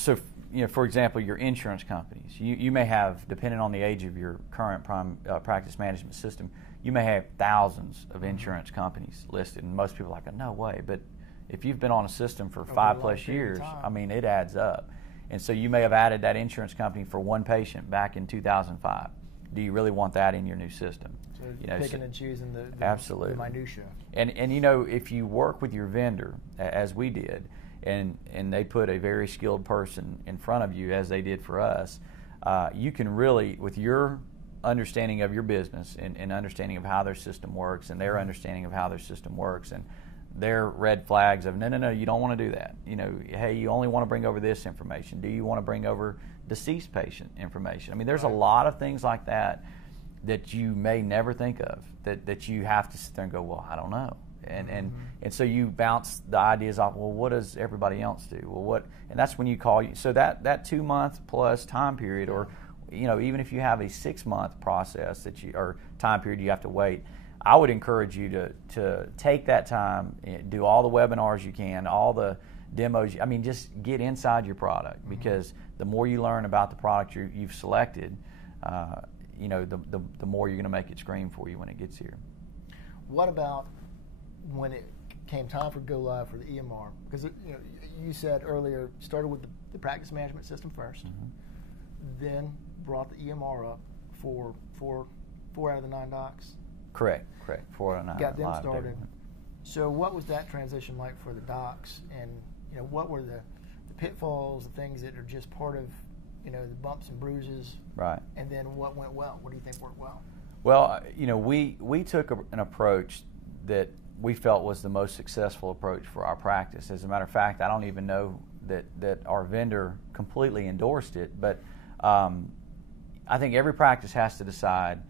So, for example, your insurance companies, you may have, depending on the age of your current practice management system, you may have thousands of insurance companies listed, and most people are like, no way. But if you've been on a system for 5+ years, I mean, it adds up. And so you may have added that insurance company for one patient back in 2005. Do you really want that in your new system? So picking and choosing the absolutely. The minutia. And if you work with your vendor, as we did, and they put a very skilled person in front of you, as they did for us, you can really, with your understanding of your business and understanding of how their system works and their understanding of how their system works and their red flags of, no, you don't want to do that. Hey, you only want to bring over this information. Do you want to bring over deceased patient information? I mean, there's a lot of things like that you may never think of that you have to sit there and go, well, I don't know. And so you bounce the ideas off, well, what does everybody else do? Well, what? And that's when you call you. So that 2 month plus time period, or even if you have a 6 month process or time period you have to wait, I would encourage you to take that time, do all the webinars you can, all the demos. I mean, just get inside your product, because the more you learn about the product you've selected, the more you're going to make it scream for you when it gets here. What about when it came time for go live for the EMR? Because you said earlier, started with the practice management system first, then brought the EMR up for four out of the 9 docs. Correct. 4 out of 9. Got them started. So what was that transition like for the docs, and what were the pitfalls, the things that are just part of the bumps and bruises? Right. And then what went well? What do you think worked well? Well, we took an approach that we felt was the most successful approach for our practice. As a matter of fact, I don't even know that our vendor completely endorsed it, but I think every practice has to decide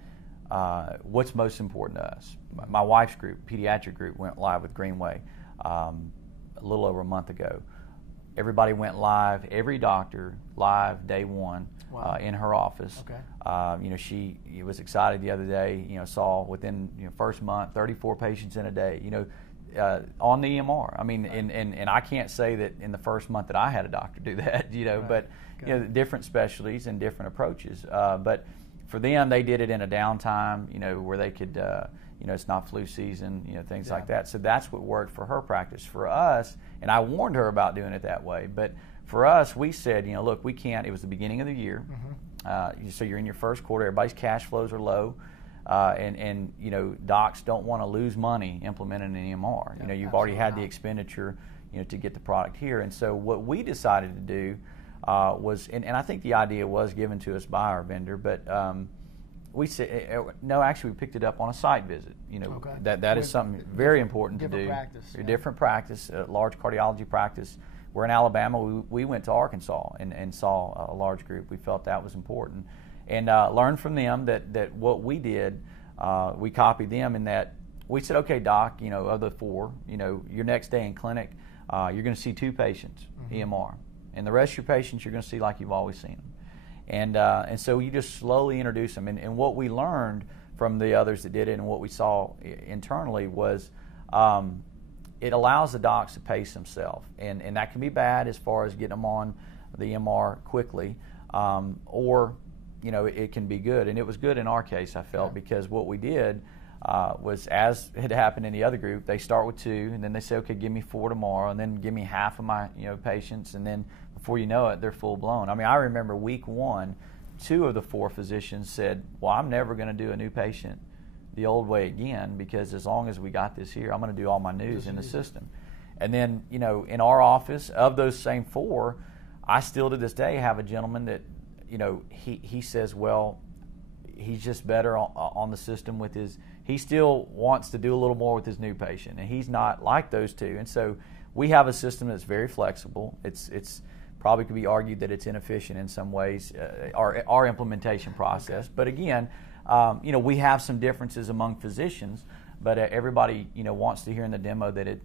what's most important to us. My wife's group, pediatric group, went live with Greenway a little over a month ago. Everybody went live, every doctor live day one. Wow. In her office. Okay. She was excited the other day. Saw within first month 34 patients in a day. On the EMR. I mean, right. and I can't say that in the first month that I had a doctor do that. Right. But different specialties and different approaches. But for them, they did it in a downtime. Where they could. It's not flu season. Things like that. So that's what worked for her practice. For us, and I warned her about doing it that way, but. For us, we said, look, we can't. It was the beginning of the year, so you're in your first quarter. Everybody's cash flows are low, and docs don't want to lose money implementing an EMR. You've already had the expenditure, to get the product here. And so what we decided to do was, and I think the idea was given to us by our vendor, but we said no. Actually, we picked it up on a site visit. That is something very important to do. Different practice, a large cardiology practice. We're in Alabama. We went to Arkansas and saw a large group. We felt that was important, and learned from them that what we did, we copied them in that we said, okay, doc, of the 4, your next day in clinic, you're going to see 2 patients, EMR, and the rest of your patients you're going to see like you've always seen them, and so you just slowly introduce them. And what we learned from the others that did it, and what we saw internally was. It allows the docs to pace themselves, and that can be bad as far as getting them on the EMR quickly, or it can be good. And it was good in our case, I felt, because what we did was, as had happened in the other group, they start with 2, and then they say, okay, give me 4 tomorrow, and then give me half of my patients, and then before you know it, they're full blown. I mean, I remember week 1, 2 of the 4 physicians said, well, I'm never going to do a new patient the old way again, because as long as we got this here, I'm going to do all my news in the system. And then, in our office, of those same 4, I still to this day have a gentleman that, he says, well, he's just better on the system with his, he still wants to do a little more with his new patient, and he's not like those 2. And so we have a system that's very flexible. It's probably could be argued that it's inefficient in some ways, our implementation process. Okay. But again, we have some differences among physicians, but everybody, wants to hear in the demo that it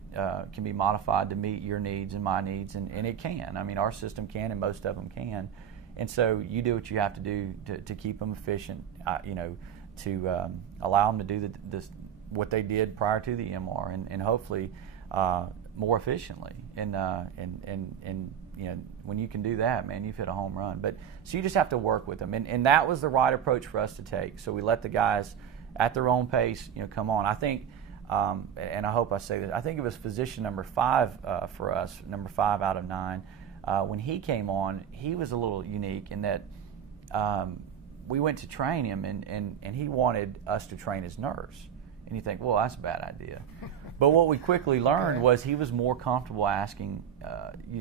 can be modified to meet your needs and my needs, and it can. I mean, our system can, and most of them can. And so you do what you have to do to keep them efficient, to allow them to do what they did prior to the EMR, and hopefully more efficiently. And when you can do that, man, you've hit a home run. But so you just have to work with them, and that was the right approach for us to take. So we let the guys at their own pace, come on. I think, and I hope I say this, I think it was physician number 5 for us, number 5 out of 9. When he came on, he was a little unique in that we went to train him, and he wanted us to train his nurse. And you think, well, that's a bad idea. But what we quickly learned was he was more comfortable asking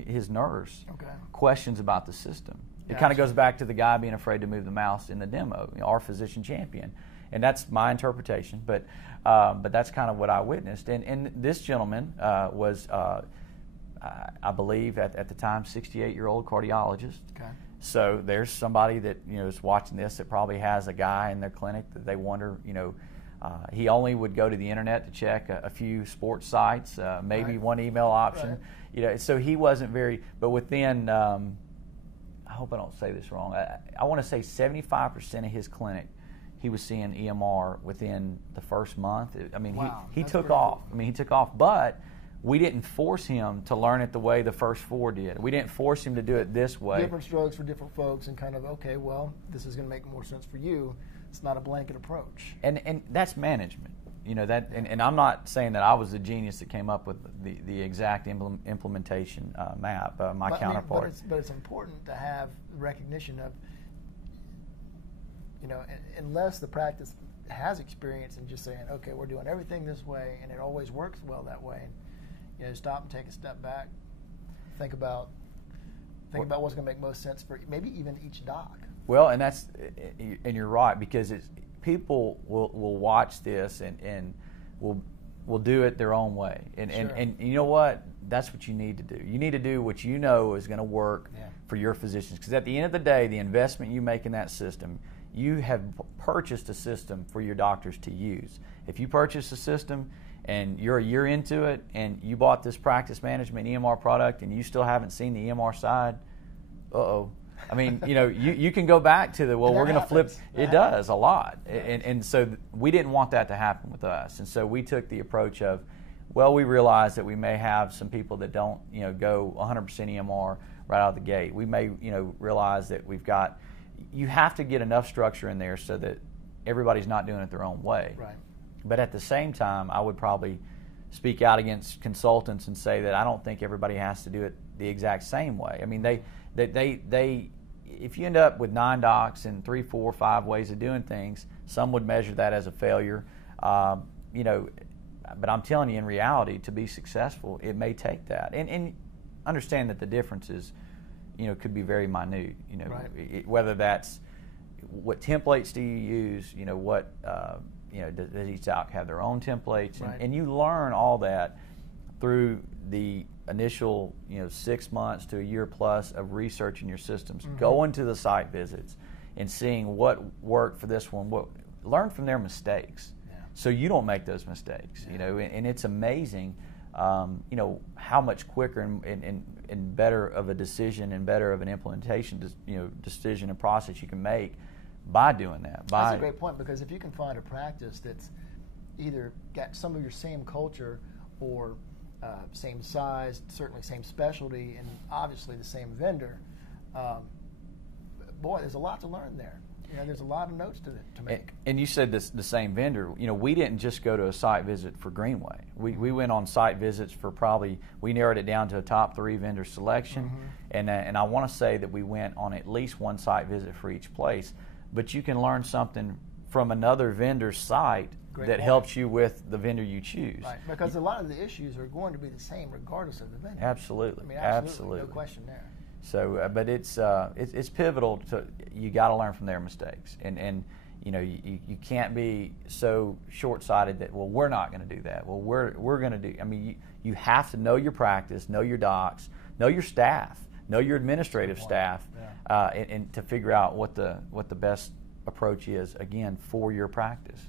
his nurse questions about the system. It kind of goes back to the guy being afraid to move the mouse in the demo, our physician champion. And that's my interpretation, but that's kind of what I witnessed. And this gentleman was, I believe, at the time, 68-year-old cardiologist. Okay. So there's somebody that is watching this that probably has a guy in their clinic that they wonder, he only would go to the internet to check a few sports sites, maybe one email option. Right. So he wasn't very. But within, I hope I don't say this wrong. I want to say 75% of his clinic, he was seeing EMR within the first month. I mean, wow, he took off. Cool. I mean, he took off, but we didn't force him to learn it the way the first 4 did. We didn't force him to do it this way. Different strokes for different folks, and kind of, okay, well, this is going to make more sense for you. It's not a blanket approach. And that's management. And I'm not saying that I was the genius that came up with the exact implementation map. My counterpart. But it's important to have recognition of, unless the practice has experience in just saying, okay, we're doing everything this way, and it always works well that way. Stop and take a step back. Think about what's going to make most sense for maybe even each doc. Well, and you're right, because people will watch this and will do it their own way. And you know what? That's what you need to do. You need to do what you know is going to work for your physicians. Because at the end of the day, the investment you make in that system, you have purchased a system for your doctors to use. If you purchase a system and you're a year into it and you bought this practice management EMR product and you still haven't seen the EMR side, uh-oh. I mean, you can go back to we're going to flip. It does a lot. And so we didn't want that to happen with us. And so we took the approach of, well, we realize that we may have some people that don't, go 100% EMR right out of the gate. We may, realize that you have to get enough structure in there so that everybody's not doing it their own way. Right. But at the same time, I would probably speak out against consultants and say that I don't think everybody has to do it the exact same way. I mean, they if you end up with 9 docs and 3, 4, 5 ways of doing things, some would measure that as a failure. But I'm telling you, in reality, to be successful, it may take that. And understand that the differences, could be very minute. Whether that's what templates do you use, what does each doc have their own templates, and you learn all that through the initial 6 months to a year plus of researching your systems, going to the site visits and seeing what worked for this one, learn from their mistakes so you don't make those mistakes. And it's amazing how much quicker and better of a decision and better of an implementation decision and process you can make by doing that. That's a great point, because if you can find a practice that's either got some of your same culture or same size, certainly same specialty, and obviously the same vendor, boy, there's a lot to learn there. There's a lot of notes to make. And you said this, the same vendor. We didn't just go to a site visit for Greenway. We went on site visits for we narrowed it down to a top 3 vendor selection, and I want to say that we went on at least one site visit for each place. But you can learn something from another vendor's site that helps you with the vendor you choose. Right, because a lot of the issues are going to be the same regardless of the vendor. Absolutely. I mean, absolutely. No question there. So, but it's pivotal to, you got to learn from their mistakes, and you can't be so short-sighted that, well, we're not going to do that. Well, we're going to do. I mean, you have to know your practice, know your docs, know your staff, know your administrative staff, and to figure out what the best approach is, again, for your practice.